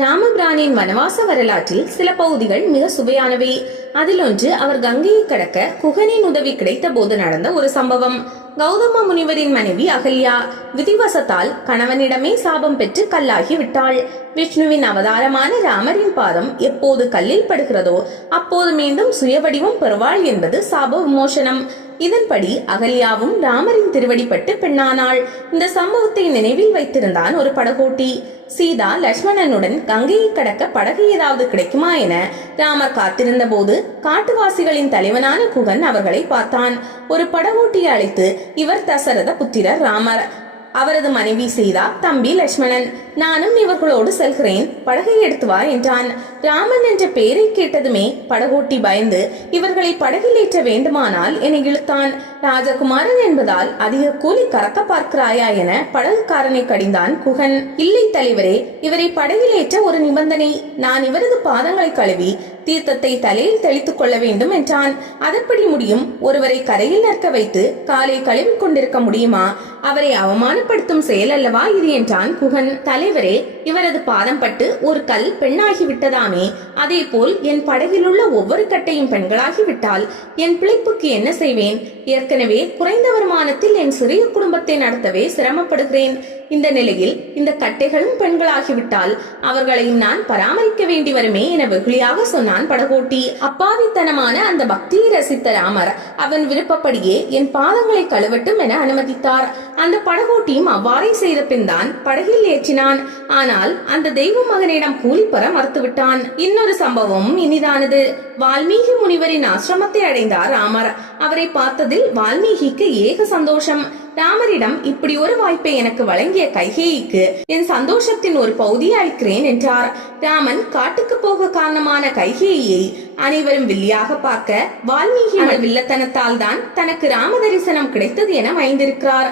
ராமபிரானின் வனவாச வரலாற்றில் சில பகுதிகள் மிக சுவையானவை. அதில் ஒன்று அவர் கங்கையை கடக்க குகனின் உதவி கிடைத்த போது நடந்த ஒரு சம்பவம். கௌதம முனிவரின் மனைவி அகல்யா விதிவசத்தால் கணவனிடமே சாபம் பெற்று கல்லாகி விட்டாள். விஷ்ணுவின் அவதாரமான ராமரின் பாதம் எப்போது கல்லில் படுகிறதோ அப்போது மீண்டும் சுயவடிவம் பெறுவாள் என்பது சாப விமோசனம். இதன்படி அகல்யாவும் ராமரின் திருவடிப்பட்டு பெண்ணானாள். இந்த சம்பவத்தை நினைவில் வைத்திருந்தான் ஒரு படகோட்டி. சீதா லட்சுமணனுடன் கங்கையை கடக்க படகு ஏதாவது கிடைக்குமா என ராமர் காத்திருந்த போது காட்டுவாசிகளின் தலைவனான குகன் அவர்களை பார்த்தான். ஒரு படகோட்டியை அழைத்து, இவர் தசரத புத்திரர் ராமர், அவரது மனைவி சீதா, தம்பி லட்சுமணன், நானும் இவர்களோடு செல்கிறேன், படகை எடுத்து வா என்றான். ராமன் என்ற பெயரை கேட்டதுமே படகோட்டி பயந்து இவர்களை படகில் ஏற்ற வேண்டுமானால் என இழுத்தான். ராஜகுமாரன் என்பதால் அதிக கூலி கறக்க பார்க்கிறாயா என படகுக்காரனை கடிந்தான் குகன். இல்லை தலைவரே, இவரை படகில் ஏற்ற ஒரு நிபந்தனை, நான் இவரது பாதங்களை கழுவி தீர்த்தத்தை தலையில் தெளித்துக் கொள்ள வேண்டும் என்றான். அதற்படி முடியும்? ஒருவரை கரையில் நிற்க வைத்து காலை கழுவி கொண்டிருக்க முடியுமா? அவரை அவமானப்படுத்தும் செயல் அல்லவா இது என்றான் குகன். தலைவரே, இவரது பாதம் பட்டு ஒரு கல் பெண்ணாகி விட்டதாமே, அதே போல் என் படகில் உள்ள ஒவ்வொரு கட்டையும் பெண்களாகி விட்டால் என் பிழைப்புக்கு என்ன செய்வேன்? ஏற்கனவே குறைந்த வருமானத்தில் என் சிறிய குடும்பத்தை நடத்தவே சிரமப்படுகிறேன். இந்த நிலையில் இந்த கட்டைகளும் பெண்களாகிவிட்டால் அவர்களையும் நான் பராமரிக்க வேண்டி வருமே என வெகுளியாக சொன்னான் படகோட்டி. அப்பாவித்தனமான அந்த பக்தியை ரசித்த ராமர் அவன் விருப்பப்படியே என் பாதங்களை கழுவட்டும் என அனுமதித்தார். அந்த படகோட்டியும் அவ்வாறே செய்த பின் தான் படகில் ஏற்றினான். ஆனால் அந்த தெய்வ மகனிடம் கூலி பெற மறுத்துவிட்டான். இன்னொரு சம்பவமும் இனிதானது. வால்மீகி முனிவரின் ஆசிரமத்தை அடைந்தார் ராமர். அவரை பார்த்ததில் வால்மீகிக்கு ஏக சந்தோஷம். ராமரிடம் இப்படி ஒரு வாய்ப்பை எனக்கு வழங்கிய கைகேயிக்கு என் சந்தோஷத்தின் ஒரு பகுதியை அளிக்கிறேன் என்றார். ராமன் காட்டுக்கு போக காரணமான கைகேயியை அனைவரும் வில்லியாக பார்க்க வால்மீகி வில்லத்தனத்தால் தான் தனக்கு ராம தரிசனம் கிடைத்தது என மைந்திருக்கிறார்.